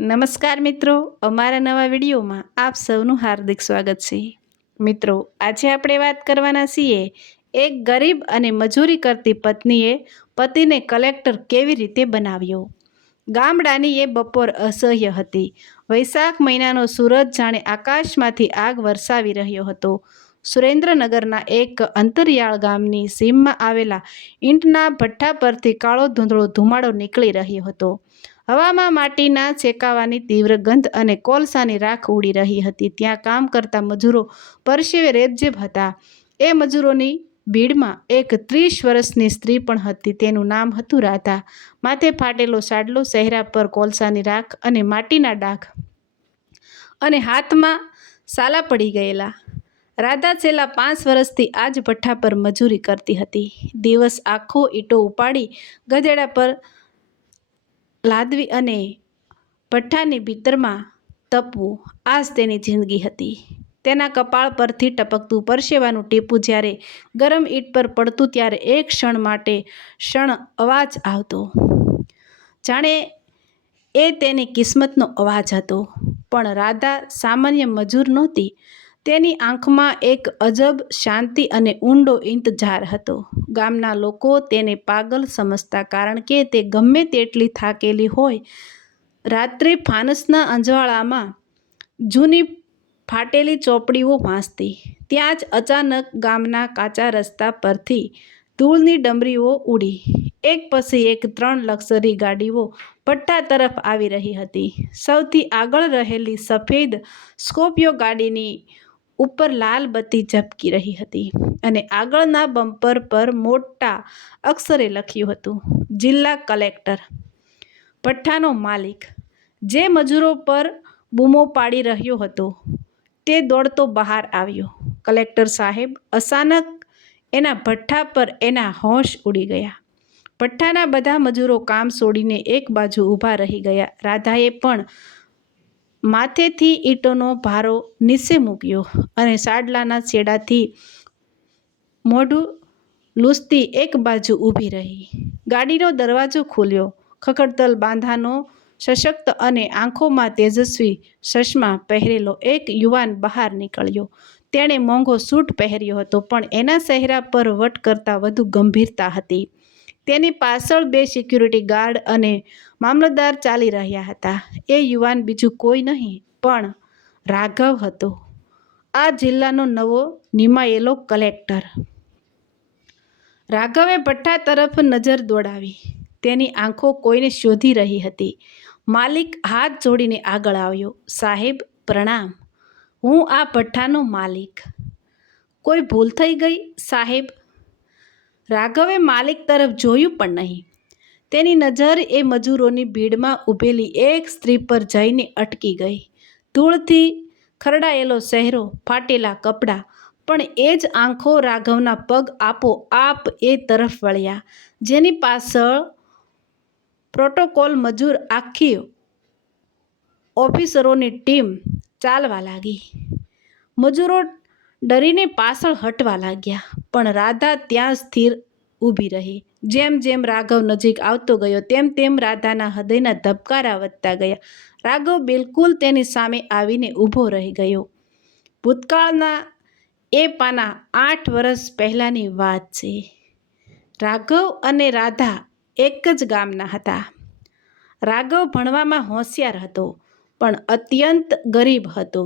નમસ્કાર મિત્રો, અમારા નવા વિડીયોમાં આપ સૌનું હાર્દિક સ્વાગત છે। મિત્રો, આજે આપણે વાત કરવાના છીએ એક ગરીબ અને મજૂરી કરતી પત્નીએ પતિને કલેક્ટર કેવી રીતે બનાવ્યો। ગામડાની એ બપોર અસહ્ય હતી। વૈશાખ મહિનાનો સૂરજ જાણે આકાશમાંથી આગ વરસાવી રહ્યો હતો। સુરેન્દ્રનગરના એક અંતરિયાળ ગામની સીમમાં આવેલા ઈંટના ભઠ્ઠા પરથી કાળો ધૂંધળો ધુમાડો નીકળી રહ્યો હતો। હવામાં માટીના શેકાવાની તીવ્ર ગંધ અને કોલસાની રાખ ઉડી રહી હતી। ત્યાં કામ કરતા મજૂરો પરસેવે રેબઝેબ હતા। એ મજૂરોની ભીડમાં એક 30 વર્ષની સ્ત્રી પણ હતી। તેનું નામ હતું રાધા। માથે ફાટેલો સાડલો, ચહેરા પર કોલસાની રાખ અને માટીના ડાઘ અને હાથમાં સાલા પડી ગયેલા। રાધા છેલ્લા 5 વર્ષથી આ જ ભઠ્ઠા પર મજૂરી કરતી હતી। દિવસ આખો ઈંટો ઉપાડી ગધેડા પર લાદવી અને ભઠ્ઠાની ભીતરમાં તપવું, આ જ તેની જિંદગી હતી। તેના કપાળ પરથી ટપકતું પરસેવાનું ટીપું જ્યારે ગરમ ઈંટ પર પડતું ત્યારે એક ક્ષણ માટે ક્ષણ અવાજ આવતો, જાણે એ તેની કિસ્મતનો અવાજ હતો। પણ રાધા સામાન્ય મજૂર નહોતી। તેની આંખમાં એક અજબ શાંતિ અને ઊંડો ઇંતજાર હતો। ગામના લોકો તેને પાગલ સમજતા, કારણ કે તે ગમે તેટલી થાકેલી હોય, રાત્રે ફાનસના અજવાળામાં જૂની ફાટેલી ચોપડીઓ વાંચતી। ત્યાં જ અચાનક ગામના કાચા રસ્તા પરથી ધૂળની ડમરીઓ ઉડી। એક પછી એક 3 લક્ઝરી ગાડીઓ ભઠ્ઠા તરફ આવી રહી હતી। સૌથી આગળ રહેલી સફેદ સ્કોર્પિયો ગાડીની ઉપર લાલ બત્તી ઝબકી રહી હતી અને આગળના બમ્પર પર મોટા અક્ષરે લખ્યું હતું, જિલ્લા કલેક્ટર। ભઠ્ઠાનો માલિક, જે મજૂરો પર બૂમો પાડી રહ્યો હતો, તે દોડતો બહાર આવ્યો। કલેક્ટર સાહેબ! અચાનક એના ભઠ્ઠા પર એના હોશ ઉડી ગયા। ભઠ્ઠાના બધા મજૂરો કામ છોડીને એક બાજુ ઊભા રહી ગયા। રાધાએ પણ માથેથી ઈંટોનો ભારો નીચે મૂક્યો અને સાડલાના છેડાથી મોઢું લૂછતી એક બાજુ ઊભી રહી। ગાડીનો દરવાજો ખુલ્યો। ખખડતલ બાંધાનો સશક્ત અને આંખોમાં તેજસ્વી ચશ્મા પહેરેલો એક યુવાન બહાર નીકળ્યો। તેણે મોંઘો સૂટ પહેર્યો હતો, પણ એના ચહેરા પર વટ કરતાં વધુ ગંભીરતા હતી। તેની પાછળ 2 સિક્યુરિટી ગાર્ડ અને મામલતદાર ચાલી રહ્યા હતા। એ યુવાન બીજું કોઈ નહીં પણ રાઘવ હતો, આ જિલ્લાનો નવો નિમાયેલો કલેક્ટર। રાઘવે ભઠ્ઠા તરફ નજર દોડાવી। તેની આંખો કોઈને શોધી રહી હતી। માલિક હાથ જોડીને આગળ આવ્યો। સાહેબ, પ્રણામ। હું આ ભઠ્ઠાનો માલિક। કોઈ ભૂલ થઈ ગઈ, સાહેબ? રાઘવે માલિક તરફ જોયું પણ નહીં। તેની નજર એ મજૂરોની ભીડમાં ઊભેલી એક સ્ત્રી પર જઈને અટકી ગઈ। ધૂળથી ખરડાયેલો ચહેરો, ફાટેલા કપડાં, પણ એ જ આંખો। રાઘવના પગ આપોઆપ એ તરફ વળ્યા, જેની પાછળ પ્રોટોકોલ મજૂર આખી ઓફિસરોની ટીમ ચાલવા લાગી। મજૂરો ડરીને પાછળ હટવા લાગ્યા, પણ રાધા ત્યાં સ્થિર ઊભી રહી। જેમ જેમ રાઘવ નજીક આવતો ગયો, તેમ તેમ રાધાના હૃદયના ધબકારા વધતા ગયા। રાઘવ બિલકુલ તેની સામે આવીને ઊભો રહી ગયો। ભૂતકાળના એ પાના 8 વર્ષ પહેલાંની વાત છે। રાઘવ અને રાધા એક જ ગામના હતા। રાઘવ ભણવામાં હોશિયાર હતો, પણ અત્યંત ગરીબ હતો।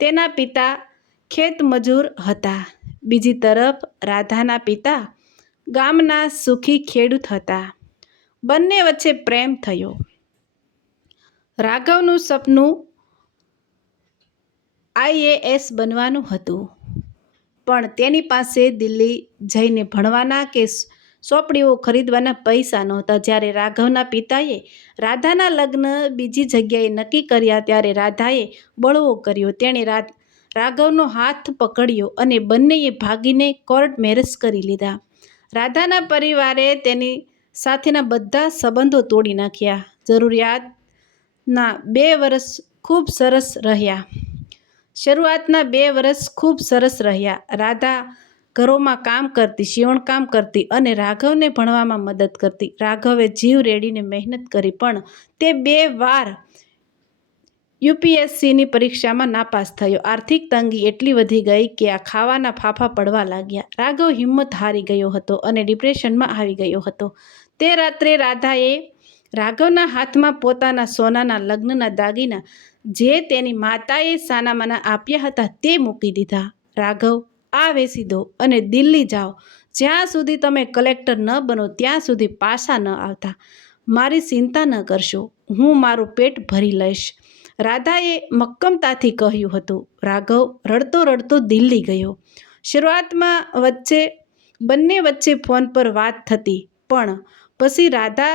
તેના પિતા ખેતમજૂર હતા। બીજી તરફ રાધાના પિતા ગામના સુખી ખેડૂત હતા। બંને વચ્ચે પ્રેમ થયો। રાઘવનું સપનું IAS બનવાનું હતું, પણ તેની પાસે દિલ્હી જઈને ભણવાના કે ચોપડીઓ ખરીદવાના પૈસા નહોતા। જ્યારે રાઘવના પિતાએ રાધાના લગ્ન બીજી જગ્યાએ નક્કી કર્યા, ત્યારે રાધાએ બળવો કર્યો। તેણે રાઘવનો હાથ પકડ્યો અને બંનેએ ભાગીને કોર્ટ મેરેજ કરી લીધા। રાધાના પરિવારે તેની સાથેના બધા સંબંધો તોડી નાખ્યા। શરૂઆતના 2 વર્ષ ખૂબ સરસ રહ્યા। રાધા ઘરોમાં કામ કરતી, સીવણકામ કરતી અને રાઘવને ભણવામાં મદદ કરતી। રાઘવે જીવ રેડીને મહેનત કરી, પણ તે 2 વાર યુપીએસસીની પરીક્ષામાં નાપાસ થયો. આર્થિક તંગી એટલી વધી ગઈ કે આ ખાવાના ફાફા પડવા લાગ્યા. રાઘવ હિંમત હારી ગયો હતો અને ડિપ્રેશનમાં આવી ગયો હતો. તે રાત્રે રાધાએ રાઘવના હાથમાં પોતાના સોનાના લગ્નના દાગીના જે તેની માતાએ સાનામાના આપ્યા હતા તે મૂકી દીધા. રાઘવ, આ વેચી દો અને દિલ્હી જાઓ. જ્યાં સુધી તમે કલેક્ટર ન બનો ત્યાં સુધી પાછા ન આવતા. મારી ચિંતા ન કરશો, હું મારું પેટ ભરી લઈશ, રાધાએ મક્કમતાથી કહ્યું હતું. રાઘવ રડતો રડતો દિલ્હી ગયો. શરૂઆતમાં બંને વચ્ચે ફોન પર વાત થતી, પણ પછી રાધા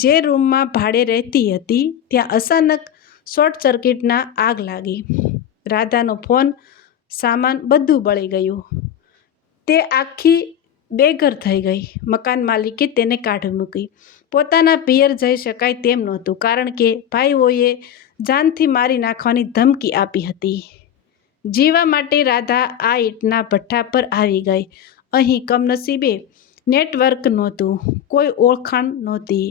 જે રૂમમાં ભાડે રહેતી હતી ત્યાં અચાનક શોર્ટ સર્કિટના આગ લાગી. રાધાનો ફોન, સામાન બધું બળી ગયું. તે આખી બેઘર થઈ ગઈ. મકાન માલિકે તેને કાઢી મૂકી. પોતાના પિયર જઈ શકાય તેમ નહોતું, કારણ કે ભાઈઓએ જાનથી મારી નાખવાની ધમકી આપી હતી. જીવવા માટે રાધા આ ઈંટના ભઠ્ઠા પર આવી ગઈ. અહીં કમનસીબે નેટવર્ક નહોતું, કોઈ ઓળખાણ નહોતી.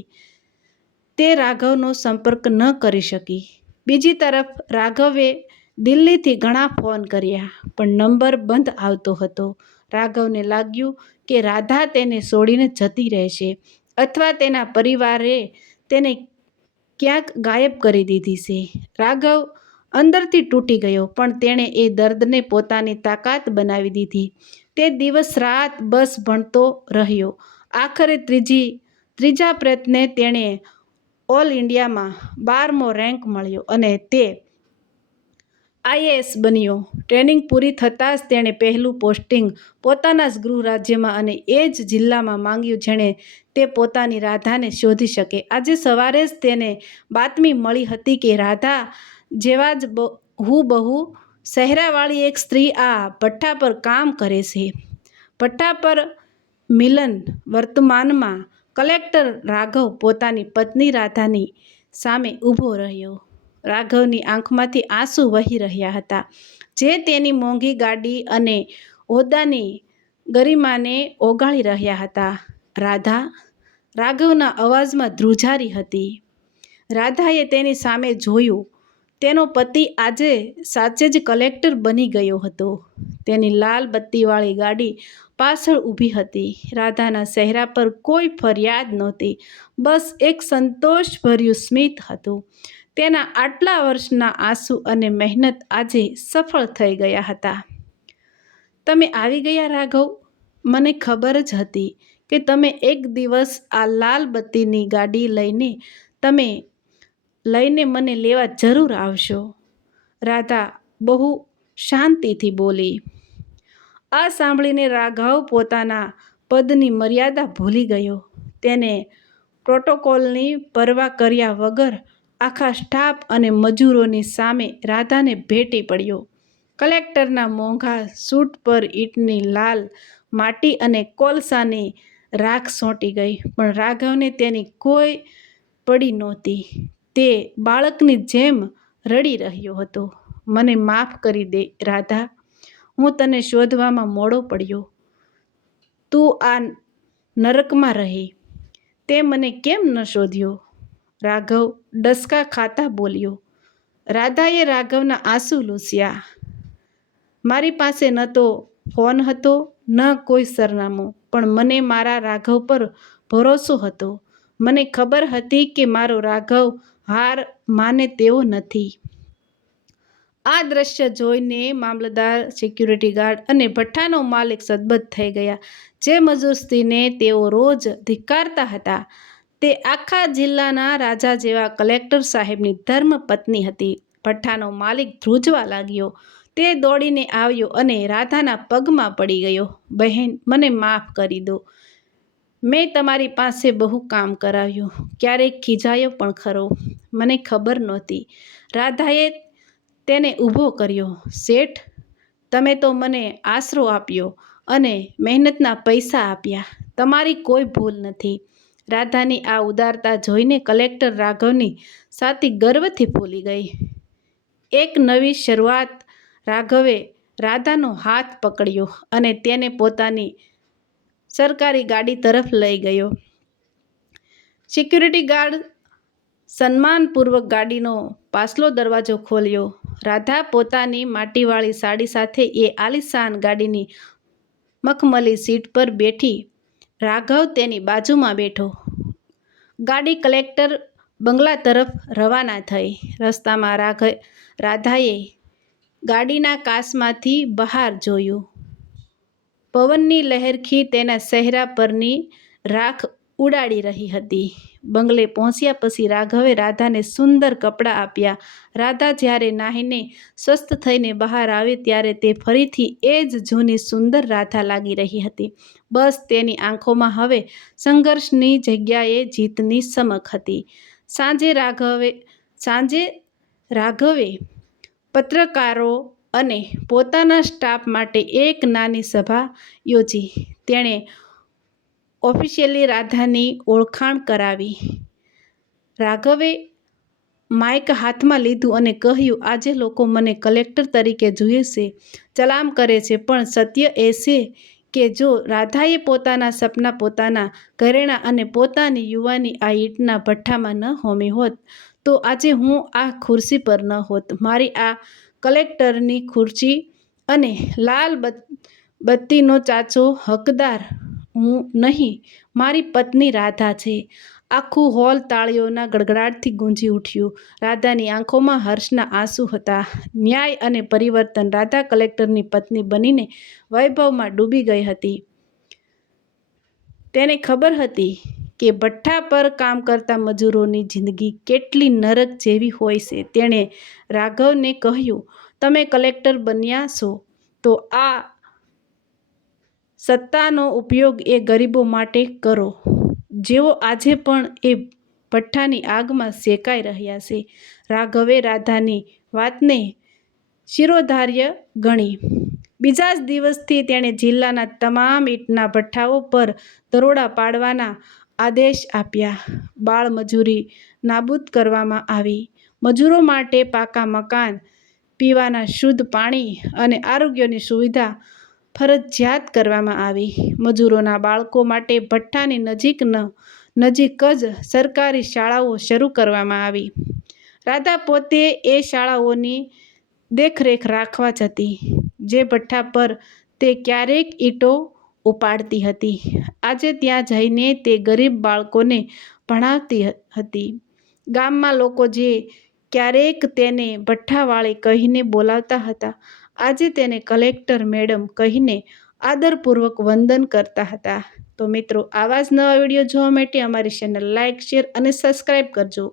તે રાઘવનો સંપર્ક ન કરી શકી. બીજી તરફ રાઘવે દિલ્હીથી ઘણા ફોન કર્યા, પણ નંબર બંધ આવતો હતો. રાઘવને લાગ્યું કે રાધા તેને છોડીને જતી રહેશે અથવા તેના પરિવારે તેને ક્યાંક ગાયબ કરી દીધી છે. રાઘવ અંદરથી તૂટી ગયો, પણ તેણે એ દર્દને પોતાની તાકાત બનાવી દીધી. તે દિવસ રાત બસ ભણતો રહ્યો. આખરે ત્રીજા પ્રયત્ને તેણે ઓલ ઇન્ડિયામાં 12મો રેન્ક મળ્યો અને તે IAS બન્યો. ટ્રેનિંગ પૂરી થતાં જ તેણે પહેલું પોસ્ટિંગ પોતાના જ ગૃહ રાજ્યમાં અને એ જ જિલ્લામાં માંગ્યું જેણે તે પોતાની રાધાને શોધી શકે. આજે સવારે જ તેને બાતમી મળી હતી કે રાધા જેવા જ હુબહુ ચહેરાવાળી એક સ્ત્રી આ ભઠ્ઠા પર કામ કરે છે. ભઠ્ઠા પર મિલન. વર્તમાનમાં કલેક્ટર રાઘવ પોતાની પત્ની રાધાની સામે ઊભો રહ્યો. રાઘવની આંખમાંથી આંસુ વહી રહ્યા હતા, જે તેની મોંઘી ગાડી અને હોદ્દાની ગરિમાને ઓગાળી રહ્યા હતા. રાધા, રાઘવના અવાજમાં ધ્રુજારી હતી. રાધાએ તેની સામે જોયું. તેનો પતિ આજે સાચે જ કલેક્ટર બની ગયો હતો. તેની લાલ બત્તીવાળી ગાડી પાછળ ઊભી હતી. રાધાના ચહેરા પર કોઈ ફરિયાદ નહોતી, બસ એક સંતોષભર્યું સ્મિત હતું. તેના આટલા વર્ષના આંસુ અને મહેનત આજે સફળ થઈ ગયા હતા. તમે આવી ગયા રાઘવ. મને ખબર જ હતી કે તમે એક દિવસ આ લાલ બત્તીની ગાડી લઈને મને લેવા જરૂર આવશો, રાધા બહુ શાંતિથી બોલી. આ સાંભળીને રાઘવ પોતાના પદની મર્યાદા ભૂલી ગયો. તેને પ્રોટોકોલની પરવા કર્યા વગર આખા સ્ટાફ અને મજૂરોની સામે રાધાને ભેટી પડ્યો. કલેક્ટરના મોંઘા સૂટ પર ઈંટની લાલ માટી અને કોલસાની રાખ ચોંટી ગઈ, પણ રાઘવને તેની કોઈ પડી નહોતી. તે બાળકની જેમ રડી રહ્યો હતો. મને માફ કરી દે રાધા, હું તને શોધવામાં મોડો પડ્યો. તું આ નરકમાં રહી, તે મને કેમ ન શોધ્યો? રાઘવ ડસકા ખાતા બોલ્યો. રાધાએ રાઘવના આંસુ લૂછ્યા. મારી પાસે ન તો ફોન હતો, ન કોઈ સરનામું, પણ મને મારા રાઘવ પર ભરોસો હતો. મને ખબર હતી કે મારો રાઘવ હાર માને તેવો નથી. આ દ્રશ્ય જોઈને મામલતદાર, સિક્યુરિટી ગાર્ડ અને ભઠ્ઠાનો માલિક સદબદ થઈ ગયા. જે મજૂર સ્ત્રીને તેઓ રોજ ધિક્કારતા હતા, તે આખા જિલ્લાના રાજા જેવા કલેક્ટર સાહેબની ધર્મપત્ની હતી. ભઠ્ઠાનો માલિક ધ્રુજવા લાગ્યો. તે દોડીને આવ્યો અને રાધાના પગમાં પડી ગયો. બહેન, મને માફ કરી દો. મેં તમારી પાસે બહુ કામ કરાવ્યું, ક્યારેક ખીજાયો પણ ખરો. મને ખબર નહોતી. રાધાએ તેને ઊભો કર્યો. શેઠ, તમે તો મને આશરો આપ્યો અને મહેનતના પૈસા આપ્યા. તમારી કોઈ ભૂલ નથી. રાધાની આ ઉદારતા જોઈને કલેક્ટર રાઘવની છાતી ગર્વથી ફૂલી ગઈ. એક નવી શરૂઆત. રાઘવે રાધાનો હાથ પકડ્યો અને તેને પોતાની સરકારી ગાડી તરફ લઈ ગયો. સિક્યુરિટી ગાર્ડ સન્માનપૂર્વક ગાડીનો પાછલો દરવાજો ખોલ્યો. રાધા પોતાની માટીવાળી સાડી સાથે એ આલીશાન ગાડીની મખમલી સીટ પર બેઠી. રાઘવ તેની બાજુમાં બેઠો. ગાડી કલેક્ટર બંગલા તરફ રવાના થઈ. રસ્તામાં રાધાએ ગાડીના કાચમાંથી બહાર જોયું. પવનની લહેરખી તેના ચહેરા પરની રાખ ઉડાડી રહી હતી. બંગલે પહોંચ્યા પછી રાઘવે રાધાને સુંદર કપડાં આપ્યા. રાધા જ્યારે નાહીને સ્વસ્થ થઈને બહાર આવી ત્યારે તે ફરીથી એ જ જૂની સુંદર રાધા લાગી રહી હતી. બસ તેની આંખોમાં હવે સંઘર્ષની જગ્યાએ જીતની ચમક હતી. સાંજે રાઘવે પત્રકારો અને પોતાના સ્ટાફ માટે એક નાની સભા યોજી. તેણે ઓફિશિયલી રાધાની ઓળખાણ કરાવી. રાઘવે માઇક હાથમાં લીધું અને કહ્યું, આજે લોકો મને કલેક્ટર તરીકે જુએ છે, સલામ કરે છે, પણ સત્ય એ છે કે જો રાધાએ પોતાના સપના, પોતાના ઘરેણાં અને પોતાની યુવાની આ ઈંટના ભઠ્ઠામાં ન હોમી હોત તો આજે હું આ ખુરશી પર ન હોત. મારી આ કલેક્ટરની ખુરશી અને લાલ બત્તીનો સાચો હકદાર હું નહીં, મારી પત્ની રાધા છે. આખું હોલ તાળીઓના ગડગડાટથી ગુંજી ઉઠ્યું. રાધાની આંખોમાં હર્ષના આંસુ હતા. ન્યાય અને પરિવર્તન. રાધા કલેક્ટરની પત્ની બનીને વૈભવમાં ડૂબી ગઈ હતી. તેને ખબર હતી કે ભઠ્ઠા પર કામ કરતા મજૂરોની જિંદગી કેટલી નરક જેવી હોય છે. તેણે રાઘવને કહ્યું, તમે કલેક્ટર બન્યા છો તો આ સત્તાનો ઉપયોગ એ ગરીબો માટે કરો જેઓ આજે પણ એ ભઠ્ઠાની આગમાં શેકાઈ રહ્યા છે. રાઘવે રાધાની વાતને શિરોધાર્ય ગણી. બીજા જ દિવસથી તેણે જિલ્લાના તમામ ઈંટના ભઠ્ઠાઓ પર દરોડા પાડવાના આદેશ આપ્યા. બાળમજૂરી નાબૂદ કરવામાં આવી. મજૂરો માટે પાકા મકાન, પીવાના શુદ્ધ પાણી અને આરોગ્યની સુવિધા ફરજિયાત કરવામાં આવી. મજૂરોના બાળકો માટે ભઠ્ઠાની નજીક જ સરકારી શાળાઓ શરૂ કરવામાં આવી. રાધા પોતે એ શાળાઓની દેખરેખ રાખવા જતી. જે ભઠ્ઠા પર તે ક્યારેક ઈંટો ઉપાડતી હતી, આજે ત્યાં જઈને તે ગરીબ બાળકોને ભણાવતી હતી. ગામમાં લોકો જે ક્યારેક તેને ભઠ્ઠાવાળી કહીને બોલાવતા હતા, આજે તેને કલેક્ટર મેડમ કહીને આદરપૂર્વક વંદન કરતા હતા. તો મિત્રો, આવા જ નવા વિડીયો જોવા માટે અમારી ચેનલ લાઇક, શેર અને સબસ્ક્રાઈબ કરજો.